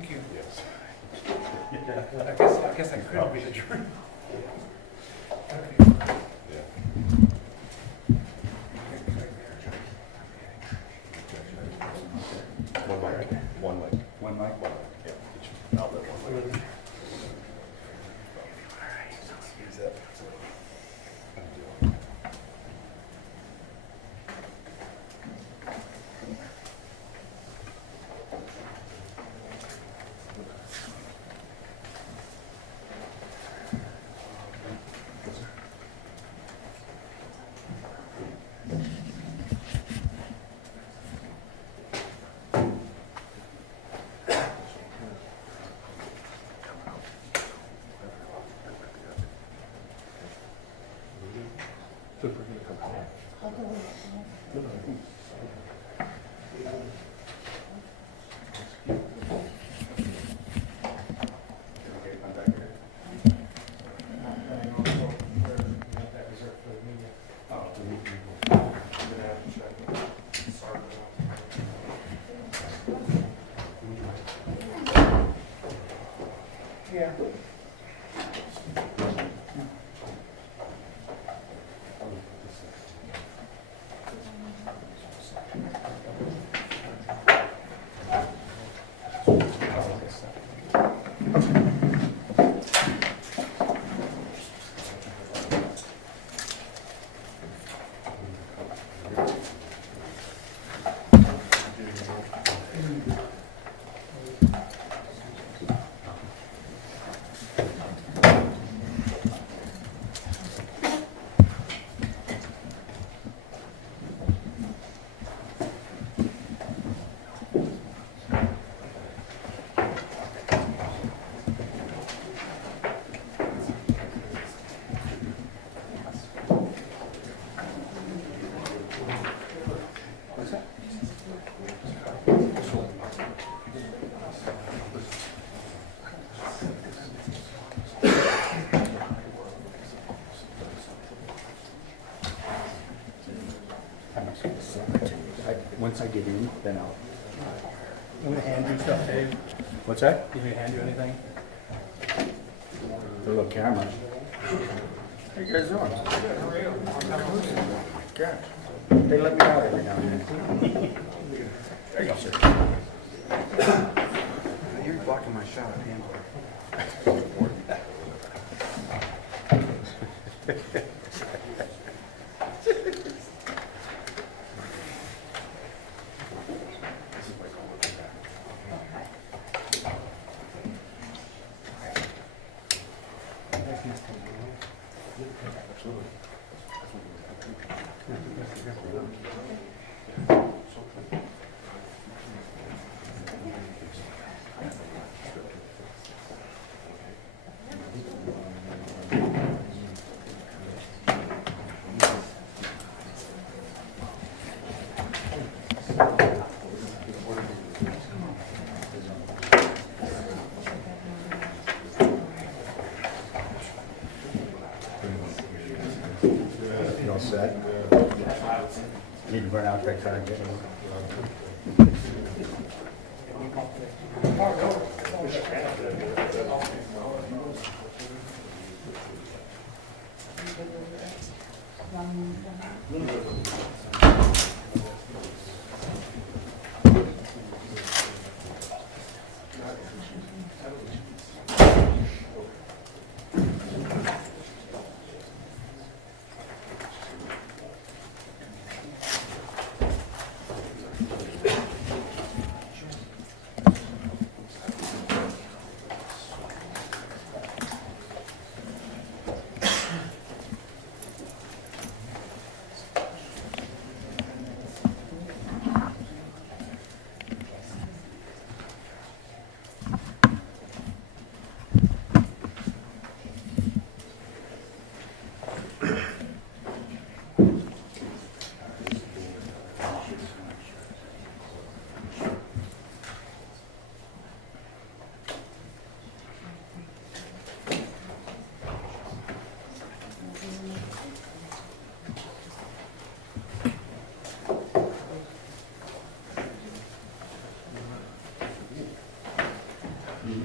Thank you. Yes. I guess that could be the truth. Okay. Yeah. One mic. One mic? One mic. Yeah. Each outlet, one mic. Use that. Yeah. Once I get in, then I'll. I'm gonna hand you stuff, Dave. What's that? You need to hand you anything? The little camera. How you guys doing? God, they let me out every now and then. There you go, sir. You're blocking my shot at handler. You all set? Need to run out there, try and get one.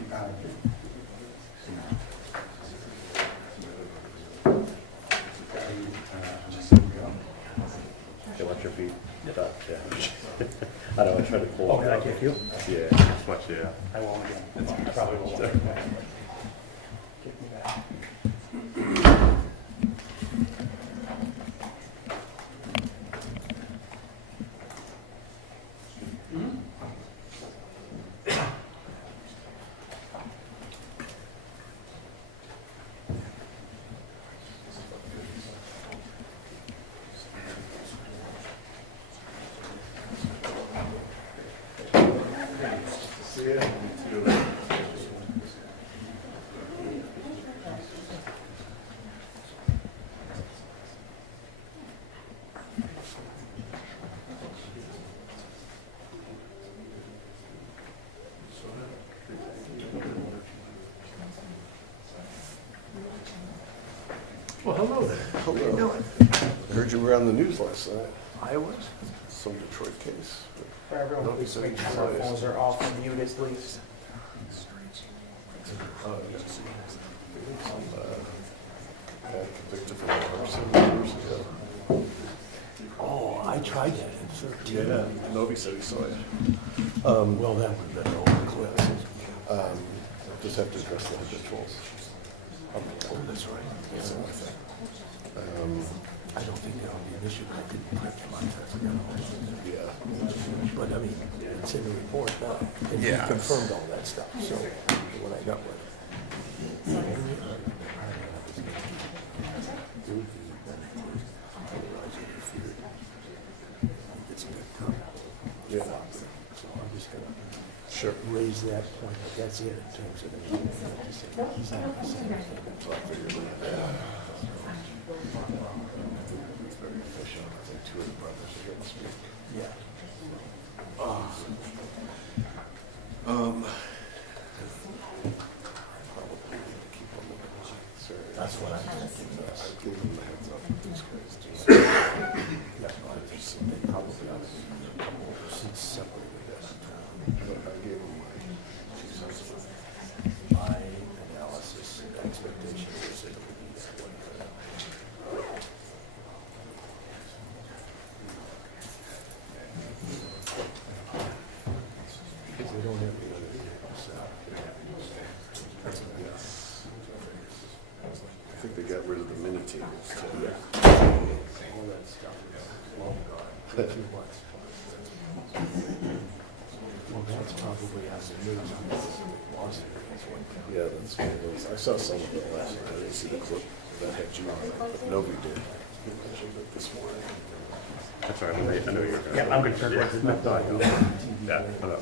You want your feet up, yeah. I don't want to try to pull. Oh, did I kick you? Yeah, it's much, yeah. I won't again. I probably will. Kick me back. Well, hello there. How you doing? Heard you were on the news last night. I was. Some Detroit case. For everyone, please make sure our phones are off and muted, please. Had convicted for arson years ago. Oh, I tried that in 13. Yeah, Novi said he saw it. Well, that would have been over cliff. Just have to address the habituals. Oh, that's right. That's the only thing. I don't think that'll be an issue, but I didn't print my test. Yeah. But I mean, it's in the report now. And he Yeah. confirmed all that stuff, so when I got with it's picked up. Yeah. So I'm just gonna Sure. raise that point, but that's it in terms of anything. He's not gonna say anything. So I figured that. It's very efficient. I think two of the brothers are going to speak. Yeah. Probably need to keep on looking. Sorry. That's what I'm thinking. I gave him the heads up. These guys just. Yeah, no, I just, they probably ought to be a couple of seats separated. I gave him my 2 cents. My analysis and expectations is that it would be that way. Because they don't have the other vehicles, so. I think they got rid of the mini tables too. All that stuff is long gone. Too much. Well, that's probably on the news because they lost it. That's what. Yeah, that's what it is. I saw some of it last night. I didn't see the clip that had you on it, but nobody did. This morning. That's all right. I know you're gonna. Yeah, I'm gonna turn it. Yeah, hold up.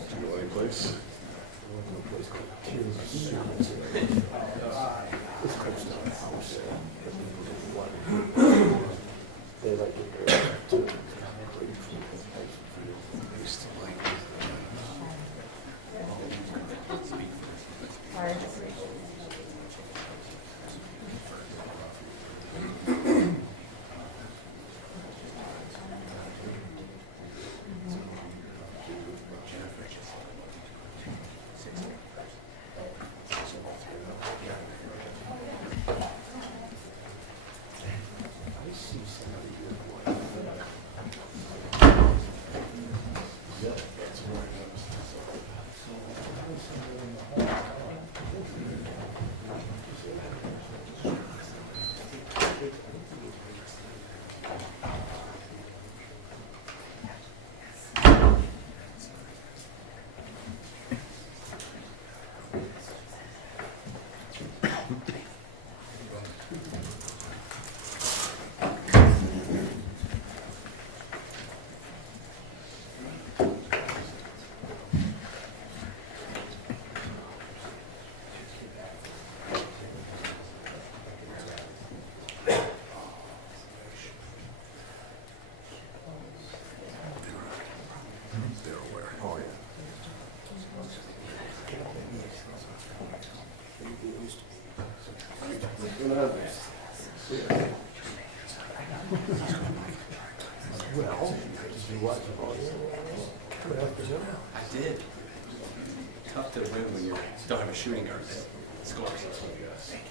Did you go anyplace? They like it there too. I used to like Well, did you watch it all year? Good afternoon. I did. Tough to win when you don't have a shooting guard that scores. Thank you.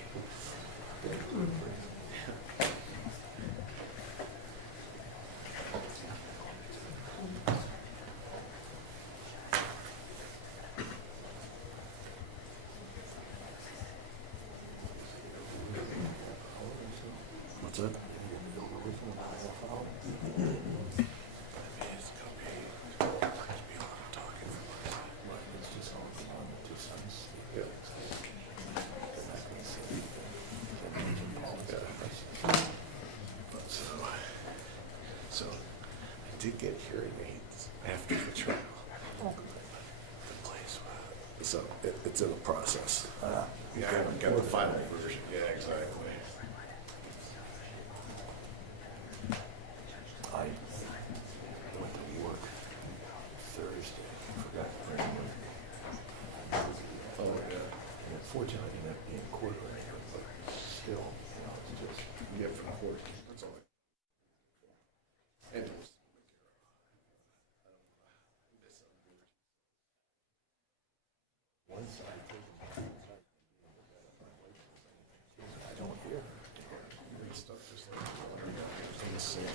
What's that? So, I did get hearing aids after the trial. The place, so it's in the process. Yeah, I haven't got the final version. Yeah, exactly. I went to work Thursday, forgot to bring it. Oh, yeah. And unfortunately, I ended up being quarterback, but still, you know, it's just. Yeah, from court. That's all. And it was. One side, I don't hear her. Weird stuff just like in the sink.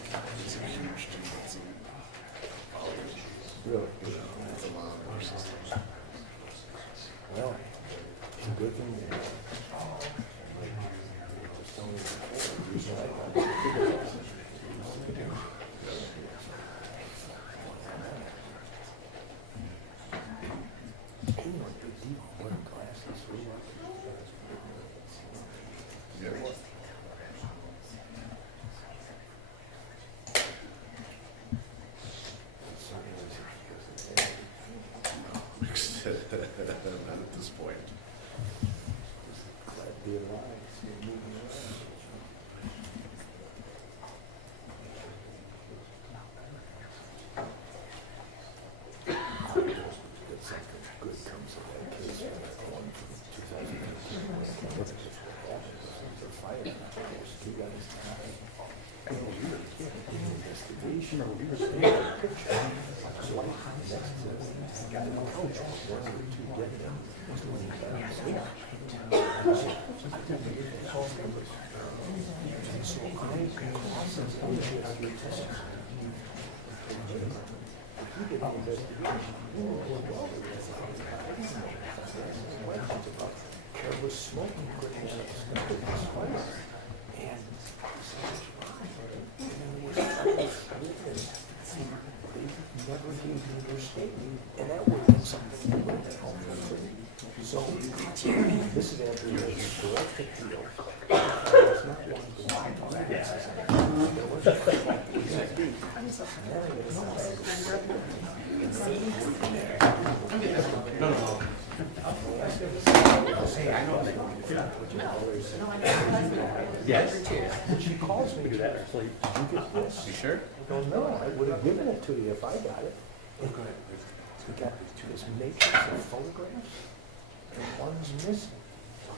It's a huge difference in allergies. Really? You know, it's a lot of systems. Well, it's a good thing. Just don't even care. Not at this point. Glad to be alive. See it moving around. That something good comes of that case when that one from 2015. What's it just what happened? They're fired. Those two guys died. I know we were in an investigation. We were standing in a picture. So next to the guy on the coach, one of the two dead them. So I process OJSU tests. We did an investigation. Questions about careless smoking equipment and fire. And there was they never gave me their statement, and that would have been something we would have been home for. So this is after the direct appeal. It's not one of the finances. There was a Yes. and she calls me. Did you get this? You sure? I go, no, I would have given it to you if I got it. We got this matrix of photographs, and one's missing.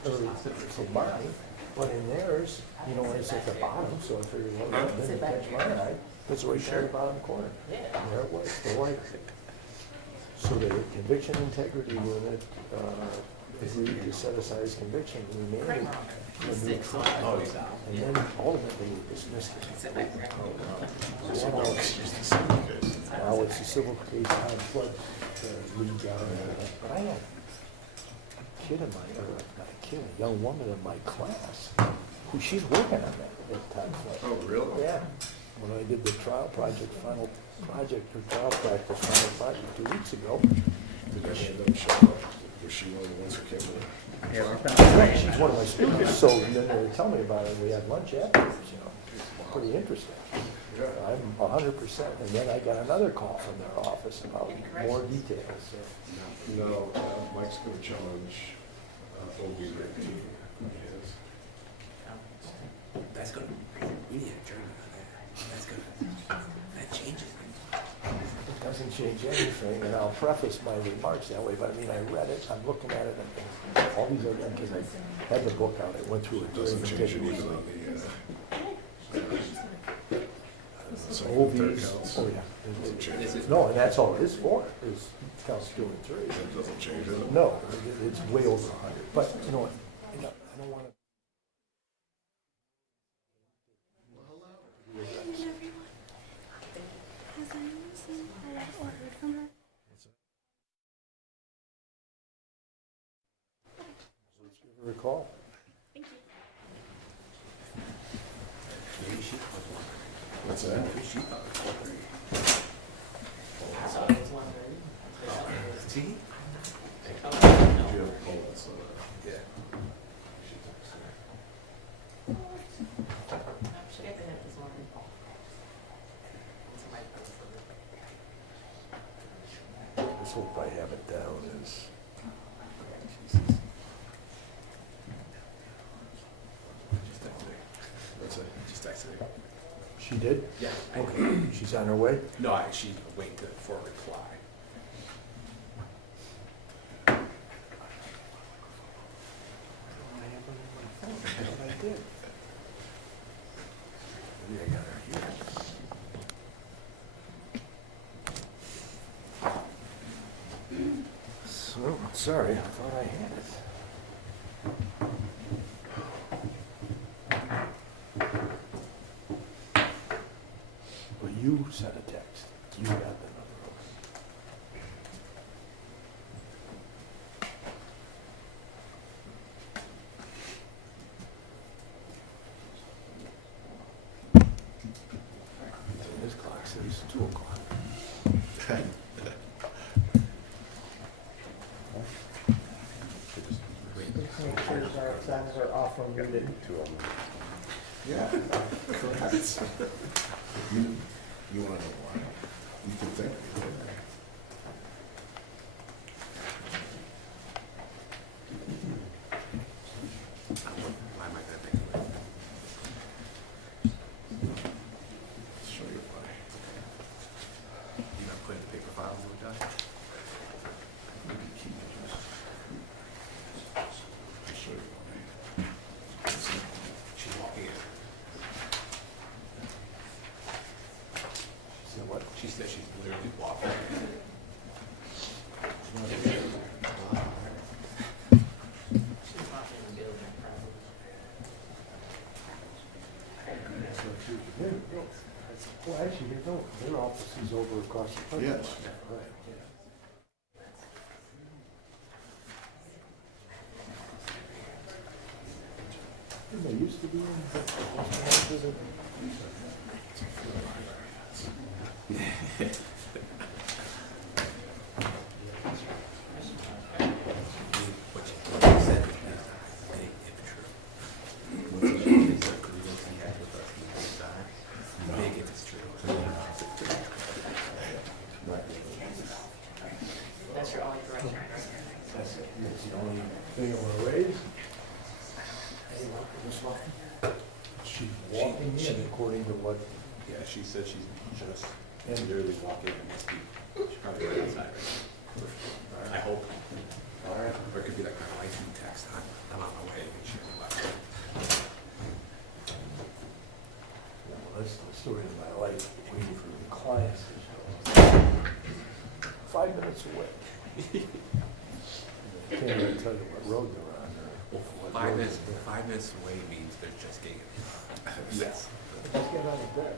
Or for mine, but in theirs, you know, it's at the bottom, so I figured, well, it didn't catch my eye. It's right there in the bottom corner. And there it was, the white. So the conviction integrity unit agreed to set aside his conviction and remanded a new trial. And then ultimately dismissed it. Now it's a civil case on flood lead down. But I had a kid in my, or not a kid, a young woman in my class who she's working on that time flood. Oh, really? Yeah. When I did the trial project, final project for trial practice, final project 2 weeks ago. Did she end up showing up? Was she one of the ones who came with Right, she's one of my students, so then they were telling me about it, we had lunch afterwards, you know, pretty interesting. I'm 100%, and then I got another call from their office about more details, so. No, Mike's going to challenge OB rate T. That's good. We need a German on that. That's good. That changes things. It doesn't change anything, and I'll preface my remarks that way, but I mean, I read it, I'm looking at it, and all these other, because I had the book out, I went through it. Doesn't change anything on the second and third OVs, counts. oh yeah. This is- No, and that's all it is for, is counts 2 and 3. That doesn't change it. No, it's way over 100, but you know what, I don't wanna. Has anyone seen a letter ordered from her? Let's give her a call. Thank you. What's that? See? Do you have a poll that's, Yeah. She got the hip this morning. Let's hope I have it down as. Just texted her. what's that? Just texted her. She did? Yeah. Okay, she's on her way? No, she's waiting for a reply. I did. Maybe I got her here. So, sorry, I thought I had it. Well, you sent a text. You got the number. This clock says 2 o'clock. Make sure our signs are off from muted. Yeah, correct. You wanna know why? You can think of it. Why am I gonna think of it? Show you why. You not putting the paper files in the guy? Maybe keep it. I'll show you why. She's walking in. She said what? She said she's literally walking in. She's walking in the building, probably. Well, actually, they don't. Their office is over across the country. Yes. Right, yeah. Didn't they used to be in the What she said is if true. She said grievance he had with us on the side. Big if it's true. That's your only correction. That's it. That's the only thing I want to raise. This one. She's walking in according to what, Yeah, she said she's just and literally walking in. Must be, she's probably right outside right now. I hope. all right. Or it could be like my wife in text. I'm on my way. And she's left. Well, that's the story of my life, waiting for the clients to show up. 5 minutes away. Can't even tell you what road they're on or what road they're on. 5 minutes away means they're just getting. Yes. Just get out of bed.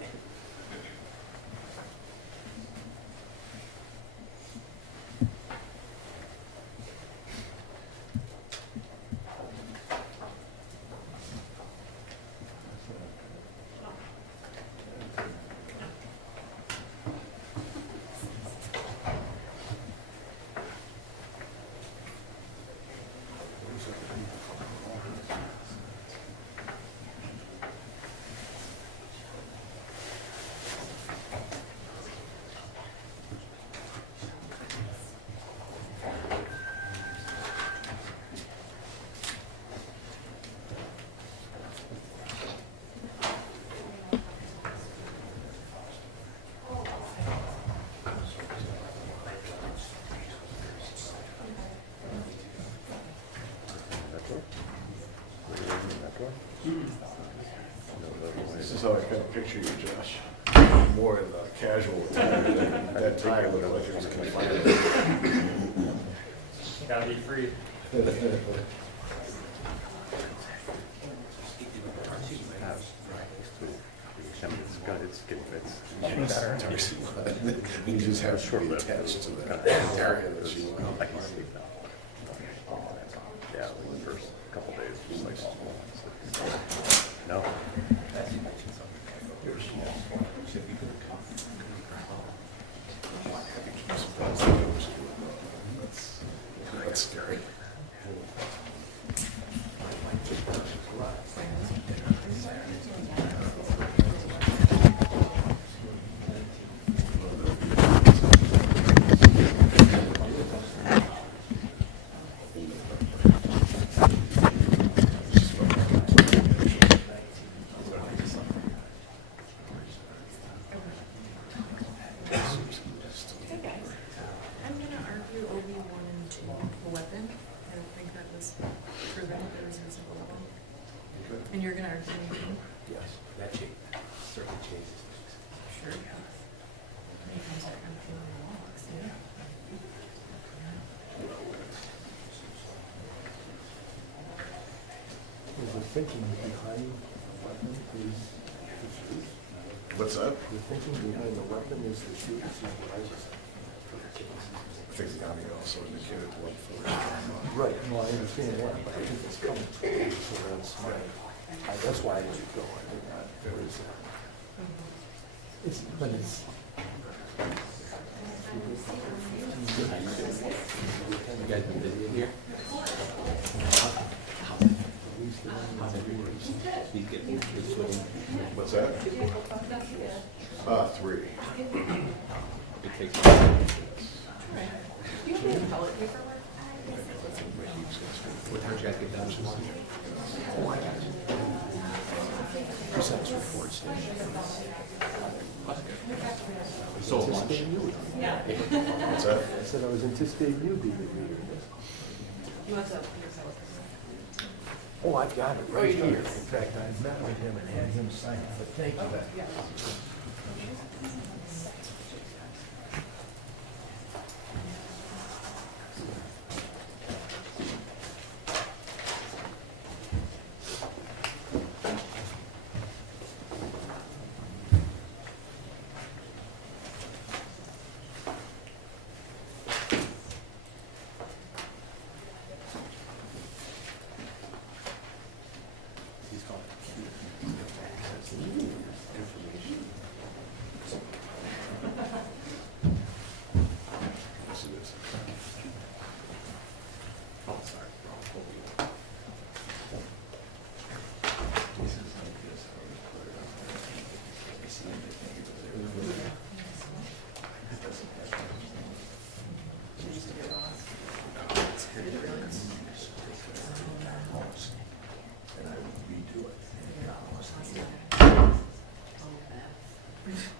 This is how I kind of picture you, Josh. more in the casual attire. That tie looked like it was confined. Gotta be free. You just have to be attached to that area that you want. Yeah, the first couple days, just like, no. That's scary. Hey guys, I'm gonna argue OB 1 and 2, a weapon. I don't think that was proven, there was use of a weapon. And you're gonna argue anything? Yes, that certainly changes things. Sure. Many times that kind of thing walks, yeah. The thinking behind the weapon is the shoes. What's that? The thinking behind the weapon is the shoes, is what I was saying. I think the Army also indicated what for. Right, no, I understand that, but I think it's coming through, so that's why I didn't go, I think there is that. But it's. You guys been busy in here? How's everyone? He's getting good swimming. What's that? 3. It takes. Do you have any appellate paperwork? What time did you guys get done? Pre-sentence reports. So lunch. Anticipating you. What's that? I said I was anticipating you being the reader. You want to? Oh, I've got it right here. In fact, I met with him and had him sign it, but thank you. He's called information. Yes, it is. Oh, sorry. And I would redo it.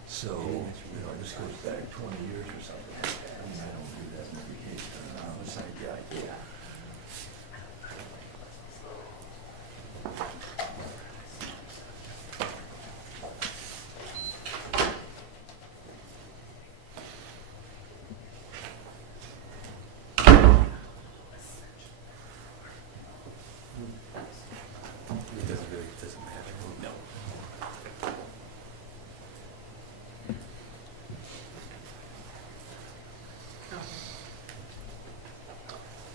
So, this goes back 20 years or something. I mean, I don't do that in every case, but I'm a side guy. Yeah. It doesn't matter. No.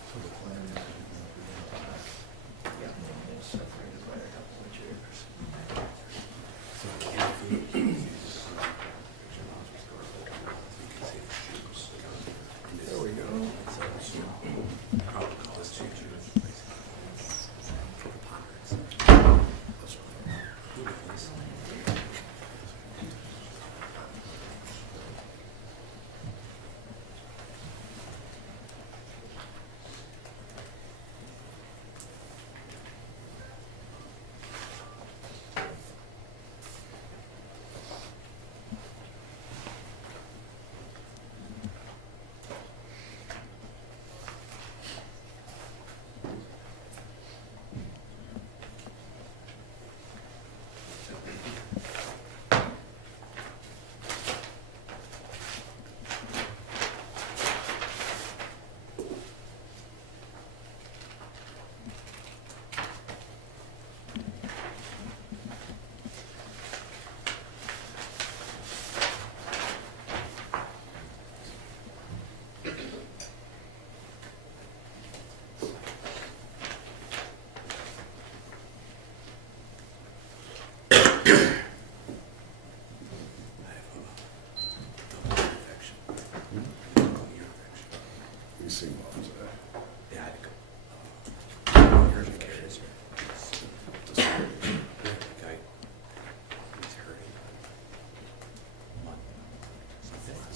So the plan is, yeah, separated by a couple of chairs. So if you use, There we go. probably call this change for preponderance. That's right. Do it, please.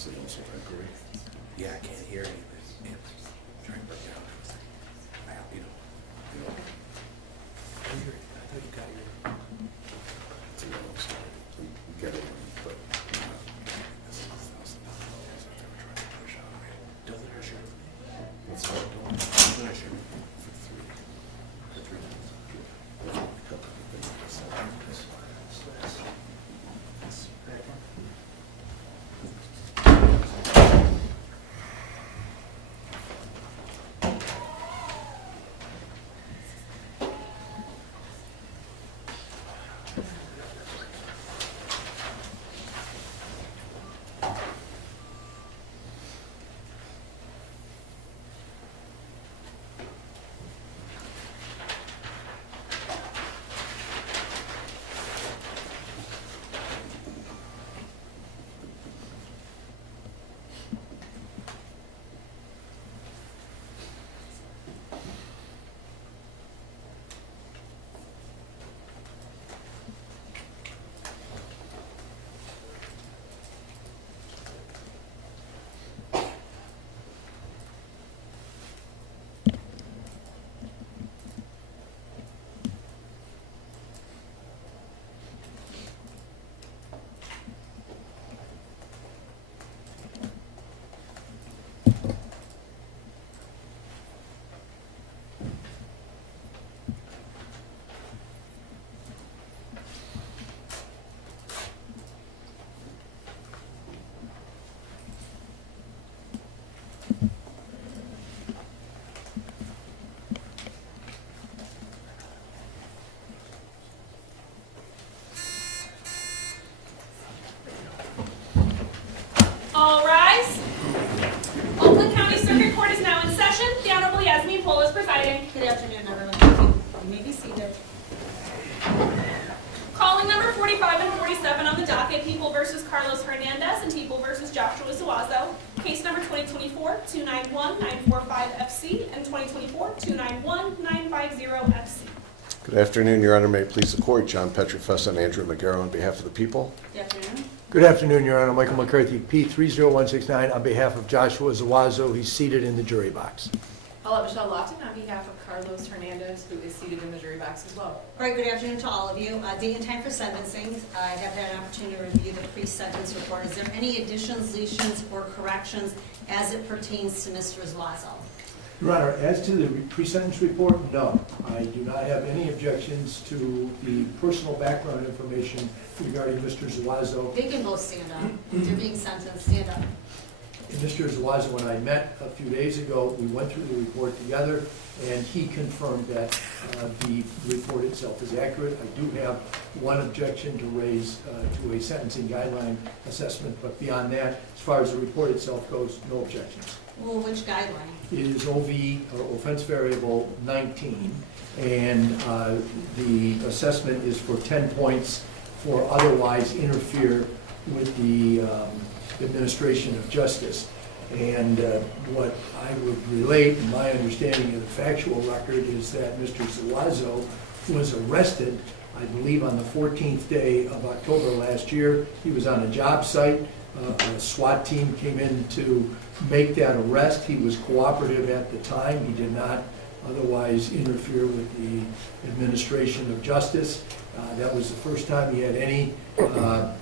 Is it also echoey? Yeah, I can't hear anything. And trying to break it out. You know. I hear it. I thought you got your. It's a long story. We get it, but this is $1,000. I think we're trying to push out of me. Doesn't hurt you. What's that? Doesn't hurt you. For three. For 3 days. That's what we cut the thing. All rise. Oakland County Circuit Court is now in session. The Honorable Yasmin Pohl is presiding. Good afternoon, everyone. Thank you. You may be seated. Calling number 45 and 47 on the docket, People versus Carlos Hernandez and People versus Joshua Zuazo. Case number 2024-291-945-FC and 2024-291-950-FC. Good afternoon, Your Honor. May it please the court. John Petrofuss and Andrew McGarrow on behalf of the people. Good afternoon. Good afternoon, Your Honor. Michael McCarthy, P30169, on behalf of Joshua Zuazo. He's seated in the jury box. Hello, Michelle Lofton on behalf of Carlos Hernandez, who is seated in the jury box as well. All right, good afternoon to all of you. Date and time for sentencing. I have had an opportunity to review the pre-sentence report. Is there any additions, deletions, or corrections as it pertains to Mr. Zuazo? Your Honor, as to the pre-sentence report, no. I do not have any objections to the personal background information regarding Mr. Zuazo. They can both stand up. They're being sentenced. Stand up. Mr. Zuazo, when I met a few days ago, we went through the report together, and he confirmed that the report itself is accurate. I do have one objection to raise to a sentencing guideline assessment, but beyond that, as far as the report itself goes, no objections. Well, which guideline? It is OV, or offense variable 19, and the assessment is for 10 points for otherwise interfere with the administration of justice. And what I would relate, in my understanding of the factual record, is that Mr. Zuazo was arrested, I believe, on the 14th day of October last year. He was on a job site. A SWAT team came in to make that arrest. He was cooperative at the time. He did not otherwise interfere with the administration of justice. That was the first time he had any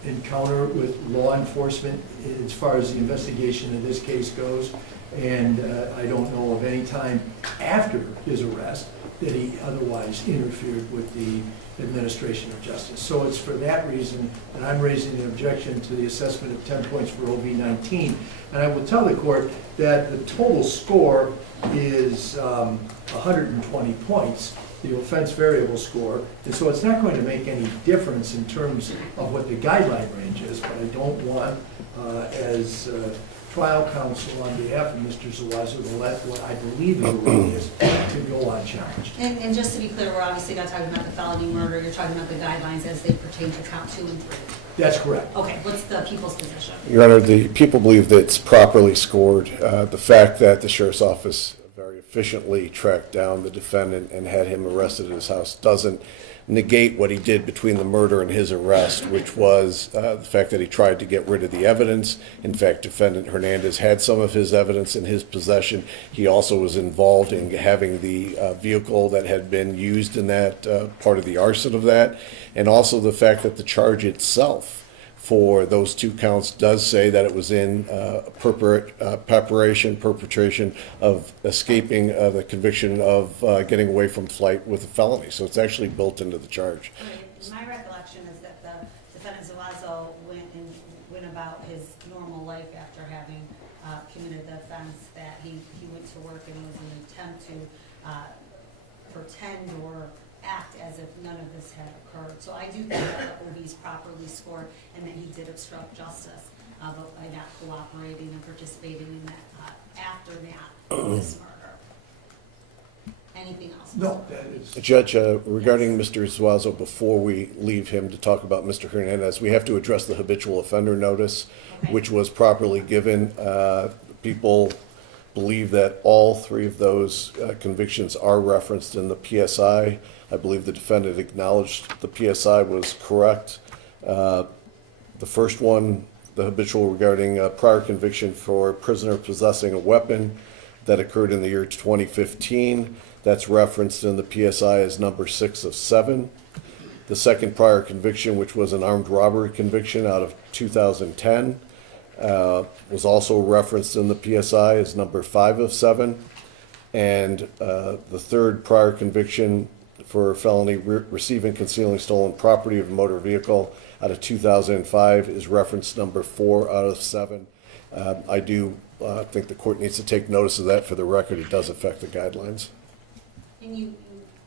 encounter with law enforcement as far as the investigation of this case goes. And I don't know of any time after his arrest that he otherwise interfered with the administration of justice. So it's for that reason that I'm raising an objection to the assessment of 10 points for OV-19. And I will tell the court that the total score is 120 points, the offense variable score. And so it's not going to make any difference in terms of what the guideline range is, but I don't want, as trial counsel on behalf of Mr. Zuazo, to let what I believe the rule is to go unchallenged. And just to be clear, we're obviously not talking about the felony murder. You're talking about the guidelines as they pertain to count 2 and 3. That's correct. Okay, what's the people's position? Your Honor, the people believe that it's properly scored. The fact that the Sheriff's Office very efficiently tracked down the defendant and had him arrested at his house doesn't negate what he did between the murder and his arrest, which was the fact that he tried to get rid of the evidence. In fact, defendant Hernandez had some of his evidence in his possession. He also was involved in having the vehicle that had been used in that part of the arson of that, and also the fact that the charge itself for those 2 counts does say that it was in perpetration of escaping the conviction of getting away from flight with a felony. So it's actually built into the charge. My recollection is that the defendant Zuazo went about his normal life after having committed the offense, that he went to work and it was an attempt to pretend or act as if none of this had occurred. So I do think that the OB is properly scored and that he did obstruct justice, but by not cooperating and participating in that aftermath of this murder. Anything else? No, that is. Judge, regarding Mr. Zuazo, before we leave him to talk about Mr. Hernandez, we have to address the habitual offender notice, Okay. which was properly given. People believe that all 3 of those convictions are referenced in the PSI. I believe the defendant acknowledged the PSI was correct. The first one, the habitual regarding prior conviction for prisoner possessing a weapon that occurred in the year 2015. That's referenced in the PSI as number 6 of 7. The second prior conviction, which was an armed robbery conviction out of 2010, was also referenced in the PSI as number 5 of 7. And the third prior conviction for felony receiving, concealing stolen property of a motor vehicle out of 2005 is reference number 4 out of 7. I do think the court needs to take notice of that. For the record, it does affect the guidelines. And you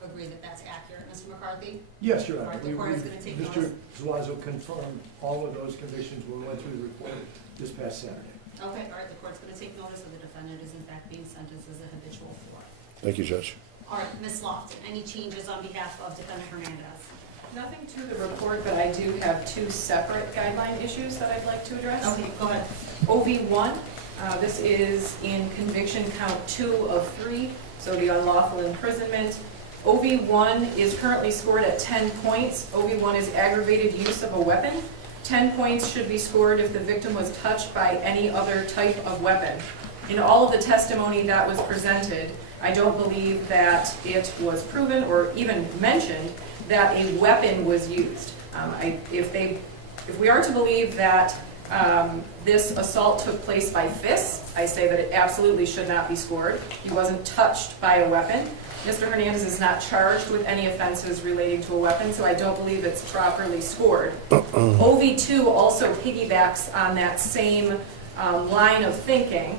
agree that that's accurate, Mr. McCarthy? Yes, Your All Honor. right, the court is going to take Mr. notice. Zuazo confirmed all of those convictions when we went through the report this past Saturday. Okay, all right, the court's going to take notice of the defendant is in fact being sentenced as a habitual for. Thank you, Judge. All right, Ms. Lofton, any changes on behalf of defendant Hernandez? Nothing to the report, but I do have 2 separate guideline issues that I'd like to address. Okay, go ahead. OV1, this is in conviction count 2 of 3, so the unlawful imprisonment. OV1 is currently scored at 10 points. OV1 is aggravated use of a weapon. 10 points should be scored if the victim was touched by any other type of weapon. In all of the testimony that was presented, I don't believe that it was proven or even mentioned that a weapon was used. If we are to believe that this assault took place by fists, I say that it absolutely should not be scored. He wasn't touched by a weapon. Mr. Hernandez is not charged with any offenses relating to a weapon, so I don't believe it's properly scored. OV2 also piggybacks on that same line of thinking.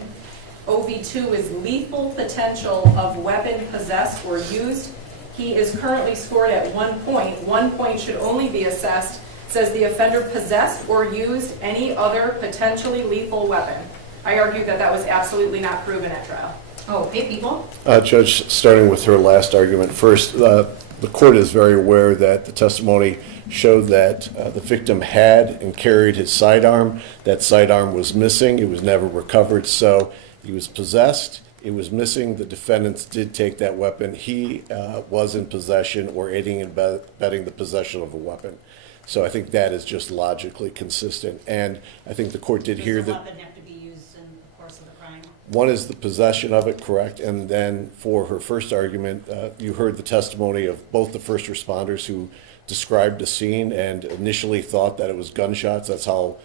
OV2 is lethal potential of weapon possessed or used. He is currently scored at 1 point. 1 point should only be assessed. It says the offender possessed or used any other potentially lethal weapon. I argue that that was absolutely not proven at trial. Okay, people? Judge, starting with her last argument first, the court is very aware that the testimony showed that the victim had and carried his sidearm. That sidearm was missing. It was never recovered, so he was possessed. It was missing. The defendants did take that weapon. He was in possession or aiding and abetting the possession of a weapon. So I think that is just logically consistent. And I think the court did hear Does the that. weapon have to be used in the course of the crime? One is the possession of it, correct? And then for her first argument, you heard the testimony of both the first responders who described the scene and initially thought that it was gunshots. That's how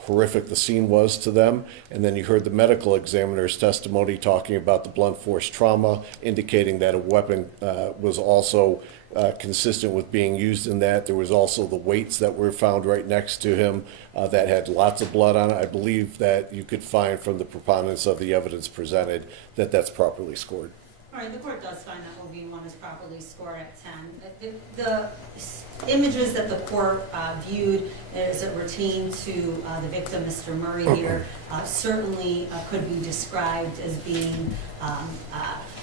horrific the scene was to them. And then you heard the medical examiner's testimony talking about the blunt force trauma, indicating that a weapon was also consistent with being used in that. There was also the weights that were found right next to him that had lots of blood on it. I believe that you could find from the preponderance of the evidence presented that that's properly scored. All right, the court does find that OV1 is properly scored at 10. The images that the court viewed as it pertained to the victim, Mr. Murray here, certainly could be described as being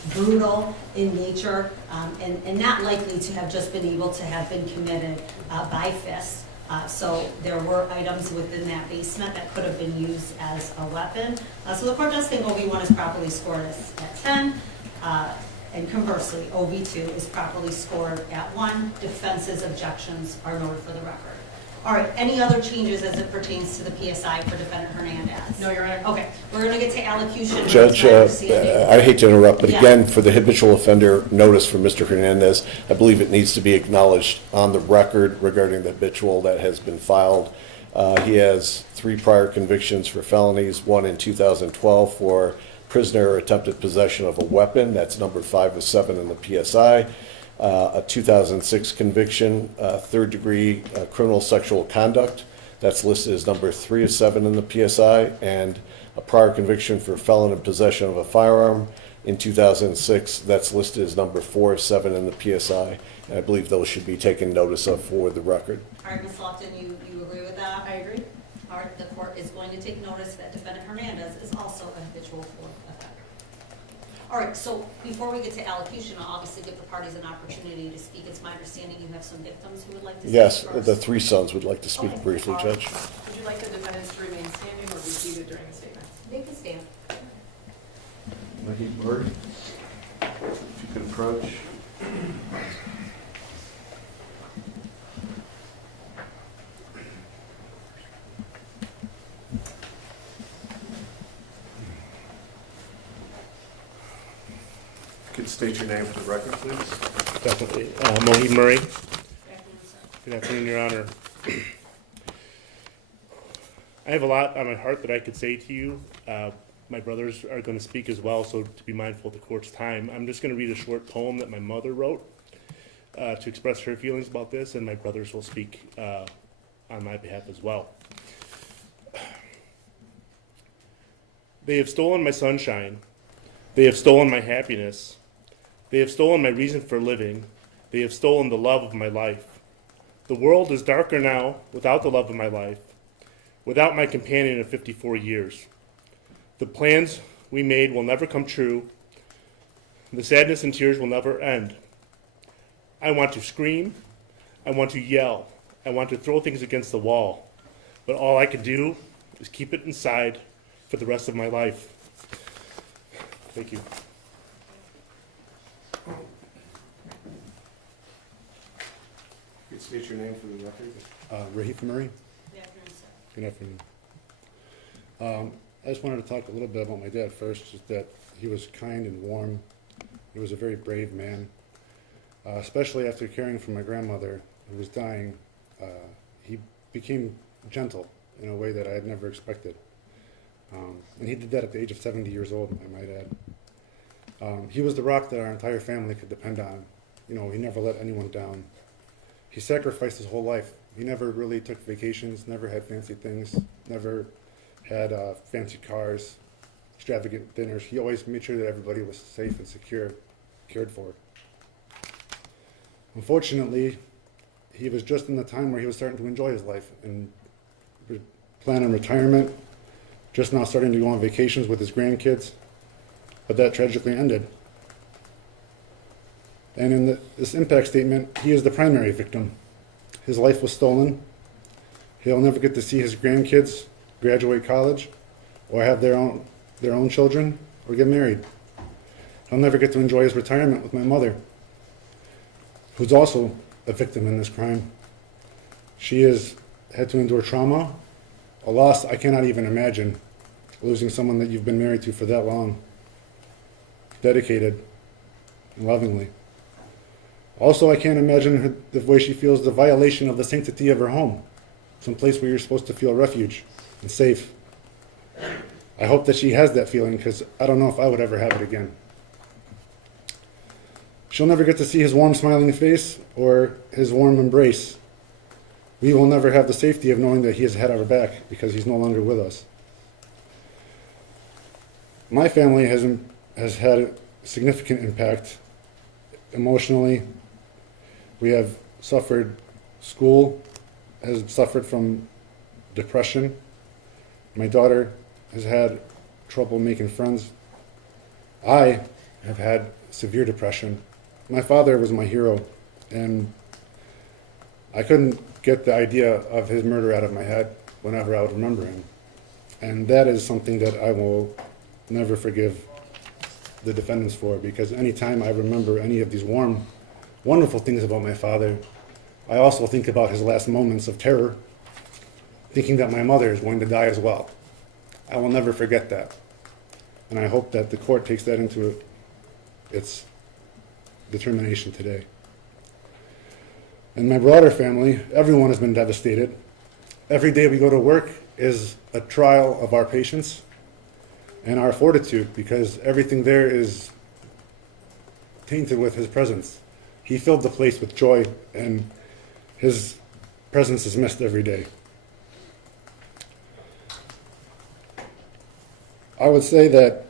brutal in nature and not likely to have just been able to have been committed by fists. So there were items within that basement that could have been used as a weapon. So the court does think OV1 is properly scored at 10. And conversely, OV2 is properly scored at 1. Defense's objections are noted for the record. All right, any other changes as it pertains to the PSI for Defendant Hernandez? No, Your Honor. Okay, we're gonna get to allocution. Judge, My understanding. I hate to interrupt, but Yeah. again, for the habitual offender notice for Mr. Hernandez, I believe it needs to be acknowledged on the record regarding the habitual that has been filed. He has 3 prior convictions for felonies, 1 in 2012 for prisoner or attempted possession of a weapon, that's number 5 of 7 in the PSI. A 2006 conviction, 3rd-degree criminal sexual conduct, that's listed as number 3 of 7 in the PSI, and a prior conviction for felon in possession of a firearm in 2006, that's listed as number 4 of 7 in the PSI, and I believe those should be taken notice of for the record. All right, Ms. Lofton, you agree with that? I agree. All right, the court is going to take notice that Defendant Hernandez is also a habitual fourth offender. All right, so before we get to allocution, I'll obviously give the parties an opportunity to speak. It's my understanding you have some victims who would like to speak Yes, first. the 3 sons would like to speak Okay. briefly, Judge. Would you like the defendants to remain standing or be seated during the statements? They can stand. Mahid Murray, if you could approach. Could state your name for the record, please? Definitely. Mohit Murray. Good afternoon, Your Honor. I have a lot on my heart that I could say to you. My brothers are going to speak as well, so to be mindful of the court's time, I'm just going to read a short poem that my mother wrote to express her feelings about this, and my brothers will speak on my behalf as well. They have stolen my sunshine. They have stolen my happiness. They have stolen my reason for living. They have stolen the love of my life. The world is darker now without the love of my life, without my companion of 54 years. The plans we made will never come true. The sadness and tears will never end. I want to scream. I want to yell. I want to throw things against the wall. But all I can do is keep it inside for the rest of my life. Thank you. Could state your name for the record? Rahif Murray. Good afternoon, sir. Good afternoon. I just wanted to talk a little bit about my dad first, is that he was kind and warm. He was a very brave man, especially after caring for my grandmother who was dying. He became gentle in a way that I had never expected. And he did that at the age of 70 years old, I might add. He was the rock that our entire family could depend on. You know, he never let anyone down. He sacrificed his whole life. He never really took vacations, never had fancy things, never had fancy cars, extravagant dinners. He always made sure that everybody was safe and secure, cared for. Unfortunately, he was just in the time where he was starting to enjoy his life and plan on retirement, just now starting to go on vacations with his grandkids, but that tragically ended. And in this impact statement, he is the primary victim. His life was stolen. He'll never get to see his grandkids graduate college or have their own children or get married. He'll never get to enjoy his retirement with my mother, who's also a victim in this crime. She has had to endure trauma, a loss I cannot even imagine, losing someone that you've been married to for that long, dedicated and lovingly. Also, I can't imagine the way she feels the violation of the sanctity of her home, some place where you're supposed to feel refuge and safe. I hope that she has that feeling, because I don't know if I would ever have it again. She'll never get to see his warm smiling face or his warm embrace. We will never have the safety of knowing that he has had our back because he's no longer with us. My family has had a significant impact emotionally. We have suffered, school has suffered from depression. My daughter has had trouble making friends. I have had severe depression. My father was my hero, and I couldn't get the idea of his murder out of my head whenever I would remember him. And that is something that I will never forgive the defendants for, because anytime I remember any of these warm, wonderful things about my father, I also think about his last moments of terror, thinking that my mother is going to die as well. I will never forget that. And I hope that the court takes that into its determination today. And my broader family, everyone has been devastated. Every day we go to work is a trial of our patience and our fortitude, because everything there is tainted with his presence. He filled the place with joy, and his presence is missed every day. I would say that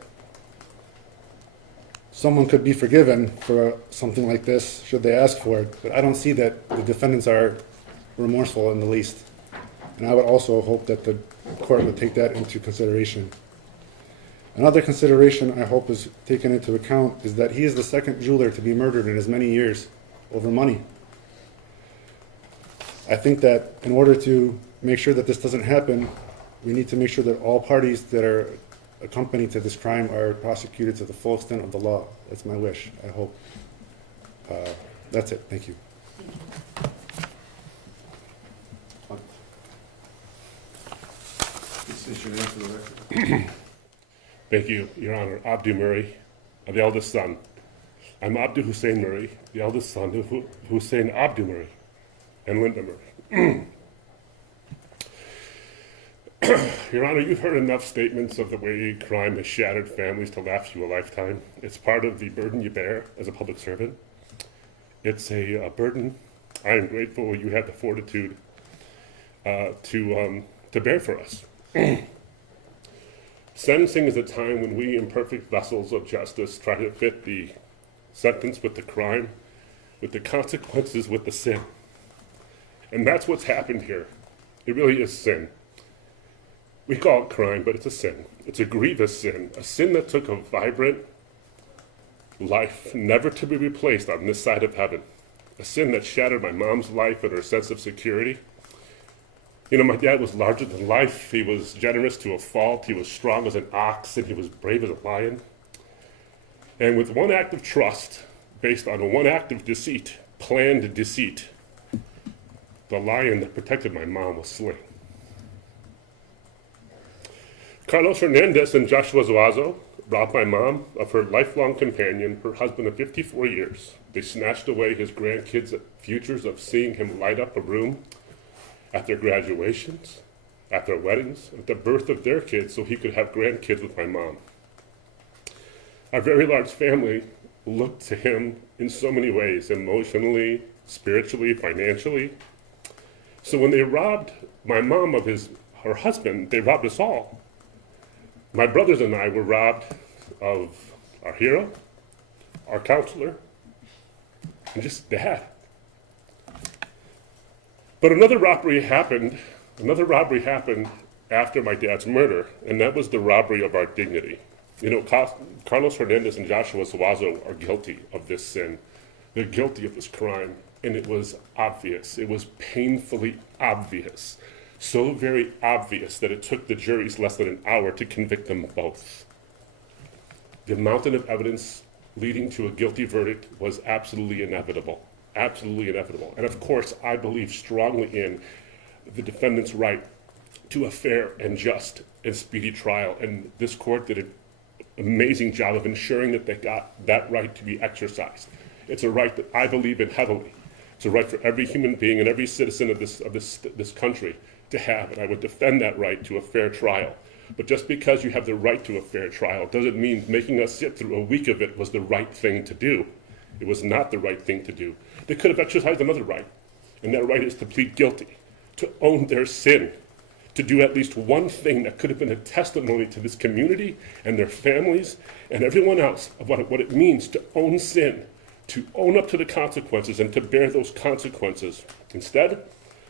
someone could be forgiven for something like this should they ask for it, but I don't see that the defendants are remorseful in the least. And I would also hope that the court would take that into consideration. Another consideration I hope is taken into account is that he is the second jeweler to be murdered in as many years over money. I think that in order to make sure that this doesn't happen, we need to make sure that all parties that are accompanied to this crime are prosecuted to the full extent of the law. That's my wish, I hope. That's it, thank you. This is your name for the record. Thank you, Your Honor. Abdu Murray, the eldest son. I'm Abdu Hussein Murray, the eldest son of Hussein Abdu Murray and Linda Murray. Your Honor, you've heard enough statements of the way crime has shattered families to last you a lifetime. It's part of the burden you bear as a public servant. It's a burden I am grateful you had the fortitude to bear for us. Sentencing is a time when we imperfect vessels of justice try to fit the sentence with the crime, with the consequences with the sin. And that's what's happened here. It really is sin. We call it crime, but it's a sin. It's a grievous sin, a sin that took a vibrant life, never to be replaced on this side of heaven. A sin that shattered my mom's life and her sense of security. You know, my dad was larger than life. He was generous to a fault. He was strong as an ox, and he was brave as a lion. And with one act of trust, based on one act of deceit, planned deceit, the lion that protected my mom was slain. Carlos Hernandez and Joshua Zuazo robbed my mom of her lifelong companion, her husband of 54 years. They snatched away his grandkids' futures of seeing him light up a room at their graduations, at their weddings, at the birth of their kids, so he could have grandkids with my mom. Our very large family looked to him in so many ways, emotionally, spiritually, financially. So when they robbed my mom of her husband, they robbed us all. My brothers and I were robbed of our hero, our counselor, and just Dad. But another robbery happened after my dad's murder, and that was the robbery of our dignity. You know, Carlos Hernandez and Joshua Suazo are guilty of this sin. They're guilty of this crime, and it was obvious. It was painfully obvious. So very obvious that it took the juries less than an hour to convict them both. The mountain of evidence leading to a guilty verdict was absolutely inevitable. Absolutely inevitable. And of course, I believe strongly in the defendant's right to a fair and just and speedy trial. And this court did an amazing job of ensuring that they got that right to be exercised. It's a right that I believe in heavily. It's a right for every human being and every citizen of this country to have, and I would defend that right to a fair trial. But just because you have the right to a fair trial doesn't mean making us sit through a week of it was the right thing to do. It was not the right thing to do. They could have exercised another right, and that right is to plead guilty, to own their sin, to do at least one thing that could have been a testimony to this community and their families and everyone else of what it means to own sin, to own up to the consequences and to bear those consequences. Instead,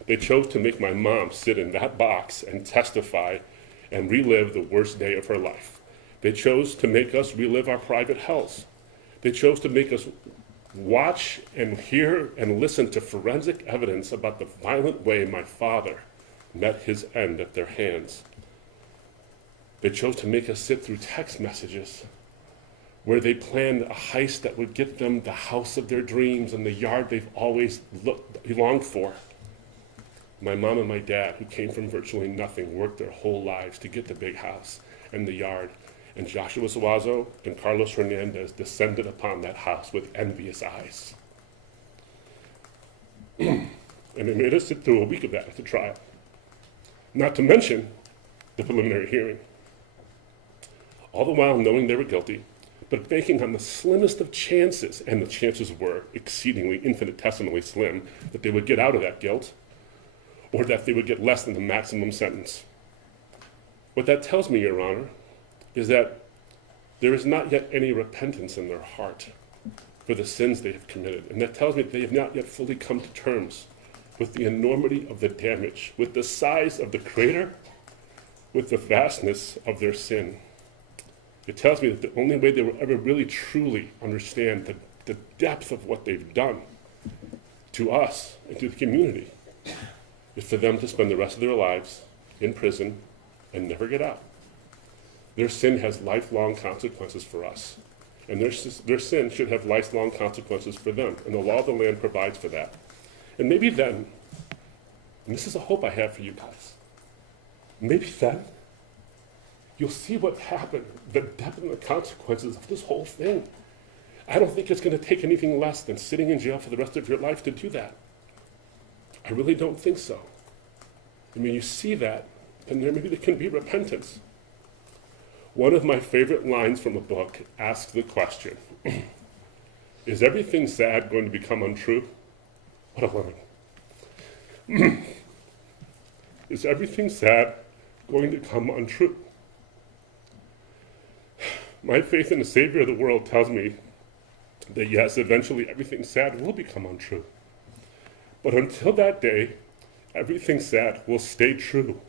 they chose to make my mom sit in that box and testify and relive the worst day of her life. They chose to make us relive our private hells. They chose to make us watch and hear and listen to forensic evidence about the violent way my father met his end at their hands. They chose to make us sit through text messages where they planned a heist that would get them the house of their dreams and the yard they've always longed for. My mom and my dad, who came from virtually nothing, worked their whole lives to get the big house and the yard. And Joshua Suazo and Carlos Hernandez descended upon that house with envious eyes. And they made us sit through a week of that at the trial. Not to mention the preliminary hearing. All the while knowing they were guilty, but banking on the slimmest of chances, and the chances were exceedingly infinitesimally slim, that they would get out of that guilt, or that they would get less than the maximum sentence. What that tells me, Your Honor, is that there is not yet any repentance in their heart for the sins they have committed. And that tells me that they have not yet fully come to terms with the enormity of the damage, with the size of the crater, with the vastness of their sin. It tells me that the only way they will ever really truly understand the depth of what they've done to us and to the community is for them to spend the rest of their lives in prison and never get out. Their sin has lifelong consequences for us, and their sin should have lifelong consequences for them, and the law of the land provides for that. And maybe then, and this is a hope I have for you guys, maybe then you'll see what's happened, the depth and the consequences of this whole thing. I don't think it's going to take anything less than sitting in jail for the rest of your life to do that. I really don't think so. I mean, you see that, and maybe there can be repentance. One of my favorite lines from a book asks the question, is everything sad going to become untrue? What a line. Is everything sad going to come untrue? My faith in the Savior of the world tells me that yes, eventually everything sad will become untrue. But until that day, everything sad will stay true.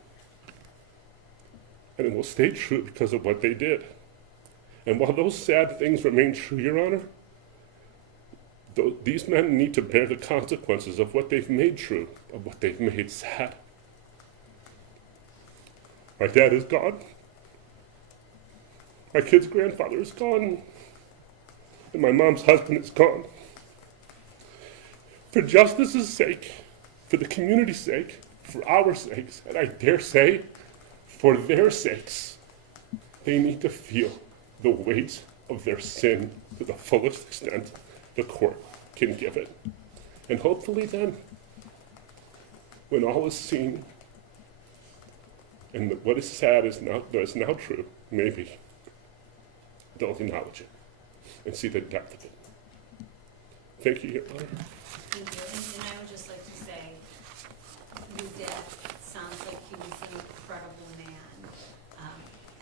And it will stay true because of what they did. And while those sad things remain true, Your Honor, these men need to bear the consequences of what they've made true, of what they've made sad. My dad is gone. My kid's grandfather is gone. And my mom's husband is gone. For justice's sake, for the community's sake, for our sakes, and I dare say, for their sakes, they need to feel the weight of their sin to the fullest extent the court can give it. And hopefully then, when all is seen, and what is sad is now true, maybe they'll acknowledge it and see the depth of it. Thank you, Your Honor. Thank you. And I would just like to say, your dad sounds like he was an incredible man.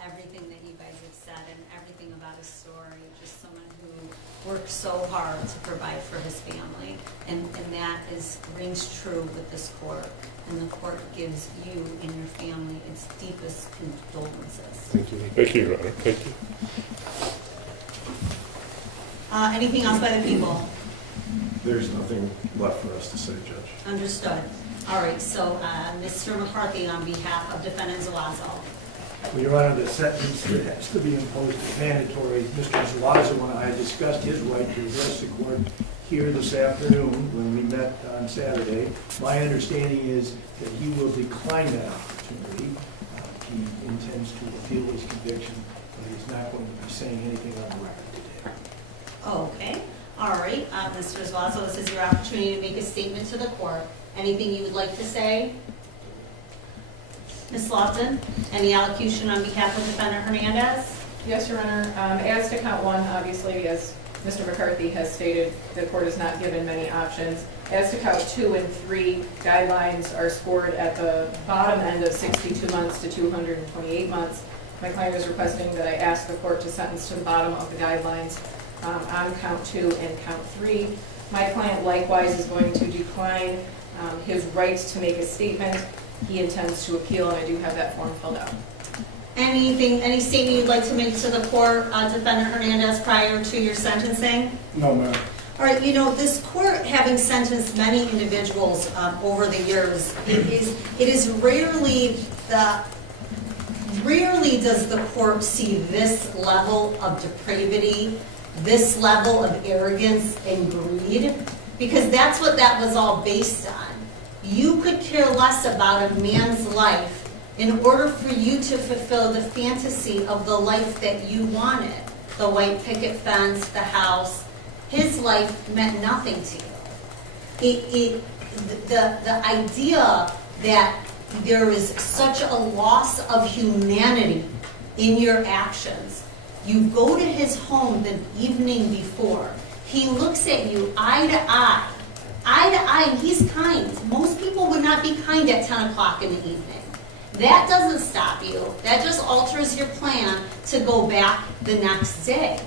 Everything that you guys have said and everything about his story, just someone who worked so hard to provide for his family. And that rings true with this court. And the court gives you and your family its deepest condolences. Thank you. Thank you, Your Honor. Thank you. Anything else by the people? There's nothing left for us to say, Judge. Understood. All right, so Mr. McCarthy, on behalf of defendant Zuazo. Well, Your Honor, the sentence that has to be imposed is mandatory. Mr. Zuazo and I discussed his right to address the court here this afternoon when we met on Saturday. My understanding is that he will decline that opportunity. He intends to appeal his conviction, but he's not going to be saying anything on the record today. Okay, all right, Mr. Zuazo, this is your opportunity to make a statement to the court. Anything you would like to say? Ms. Lofton, any allocution on behalf of defendant Hernandez? Yes, Your Honor. As to count one, obviously, as Mr. McCarthy has stated, the court has not given many options. As to count 2 and 3, guidelines are scored at the bottom end of 62 months to 228 months. My client is requesting that I ask the court to sentence to the bottom of the guidelines on count 2 and count 3. My client likewise is going to decline his rights to make a statement. He intends to appeal, and I do have that form filled out. Any statement you'd like to make to the court, defendant Hernandez, prior to your sentencing? No, ma'am. All right, you know, this court, having sentenced many individuals over the years, it is rarely rarely does the court see this level of depravity, this level of arrogance and greed, because that's what that was all based on. You could care less about a man's life in order for you to fulfill the fantasy of the life that you wanted. The white picket fence, the house. His life meant nothing to you. The idea that there is such a loss of humanity in your actions. You go to his home the evening before. He looks at you eye to eye, and he's kind. Most people would not be kind at 10 o'clock in the evening. That doesn't stop you. That just alters your plan to go back the next day.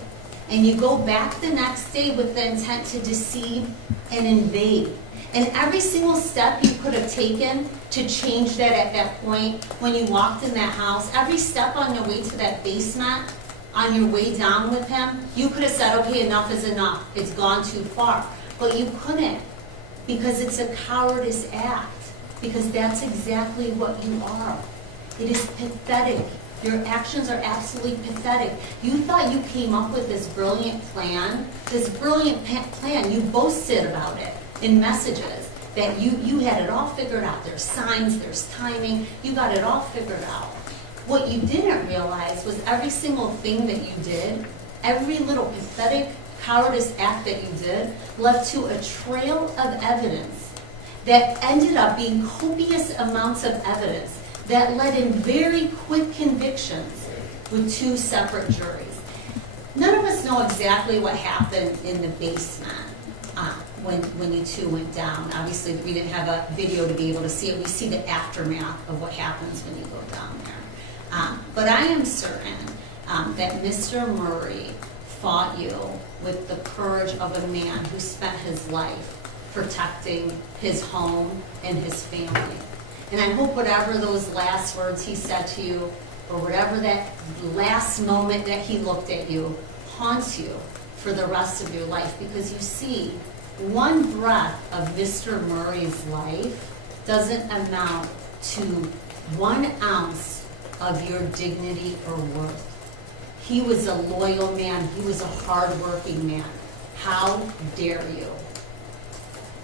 And you go back the next day with the intent to deceive and invade. And every single step you could have taken to change that at that point, when you walked in that house, every step on your way to that basement, on your way down with him, you could have said, okay, enough is enough. It's gone too far. But you couldn't, because it's a cowardice act, because that's exactly what you are. It is pathetic. Your actions are absolutely pathetic. You thought you came up with this brilliant plan, You boasted about it in messages, that you had it all figured out. There's signs, there's timing, you got it all figured out. What you didn't realize was every single thing that you did, every little pathetic cowardice act that you did, led to a trail of evidence that ended up being copious amounts of evidence that led in very quick convictions with 2 separate juries. None of us know exactly what happened in the basement when you two went down. Obviously, we didn't have a video to be able to see it. We see the aftermath of what happens when you go down there. But I am certain that Mr. Murray fought you with the courage of a man who spent his life protecting his home and his family. And I hope whatever those last words he said to you, or whatever that last moment that he looked at you, haunts you for the rest of your life. Because you see, one breath of Mr. Murray's life doesn't amount to 1 ounce of your dignity or worth. He was a loyal man. He was a hard-working man. How dare you?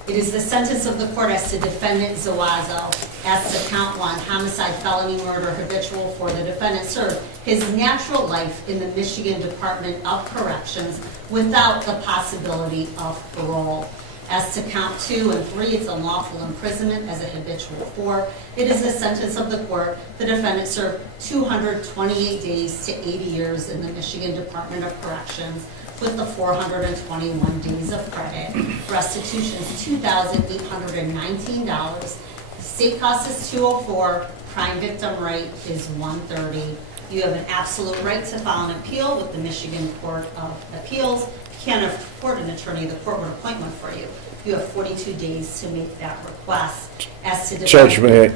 It is the sentence of the court as to defendant Zuazo, as to count 1, homicide, felony murder, habitual, for the defendant served his natural life in the Michigan Department of Corrections without the possibility of parole. As to count 2 and 3, it's unlawful imprisonment as a habitual 4. It is the sentence of the court. The defendant served 228 days to 80 years in the Michigan Department of Corrections with the 421 days of credit. Restitution is $2,819. State cost is $204. Crime victim rate is $130. You have an absolute right to file an appeal with the Michigan Court of Appeals. You can't afford an attorney. The court would appoint one for you. You have 42 days to make that request. As to Judge, may I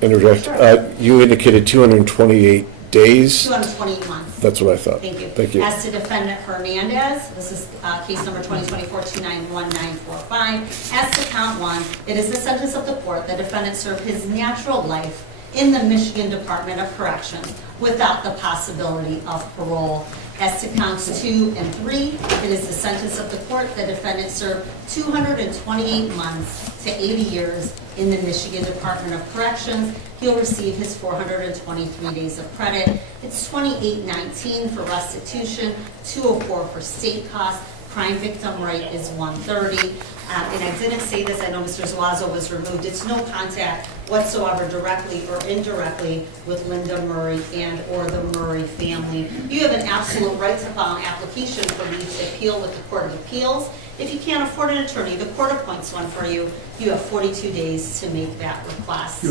interject? Sure. You indicated 228 days. 228 months. That's what I thought. Thank you. Thank you. As to defendant Hernandez, this is case number 2024-291945. As to count 1, it is the sentence of the court. The defendant served his natural life in the Michigan Department of Corrections without the possibility of parole. As to counts 2 and 3, it is the sentence of the court. The defendant served 228 months to 80 years in the Michigan Department of Corrections. He'll receive his 423 days of credit. It's $28.19 for restitution, $204 for state costs. Crime victim rate is $130. And I didn't say this, I know Mr. Zuazo was removed. It's no contact whatsoever directly or indirectly with Linda Murray and or the Murray family. You have an absolute right to file an application for me to appeal with the Court of Appeals. If you can't afford an attorney, the court appoints one for you. You have 42 days to make that request.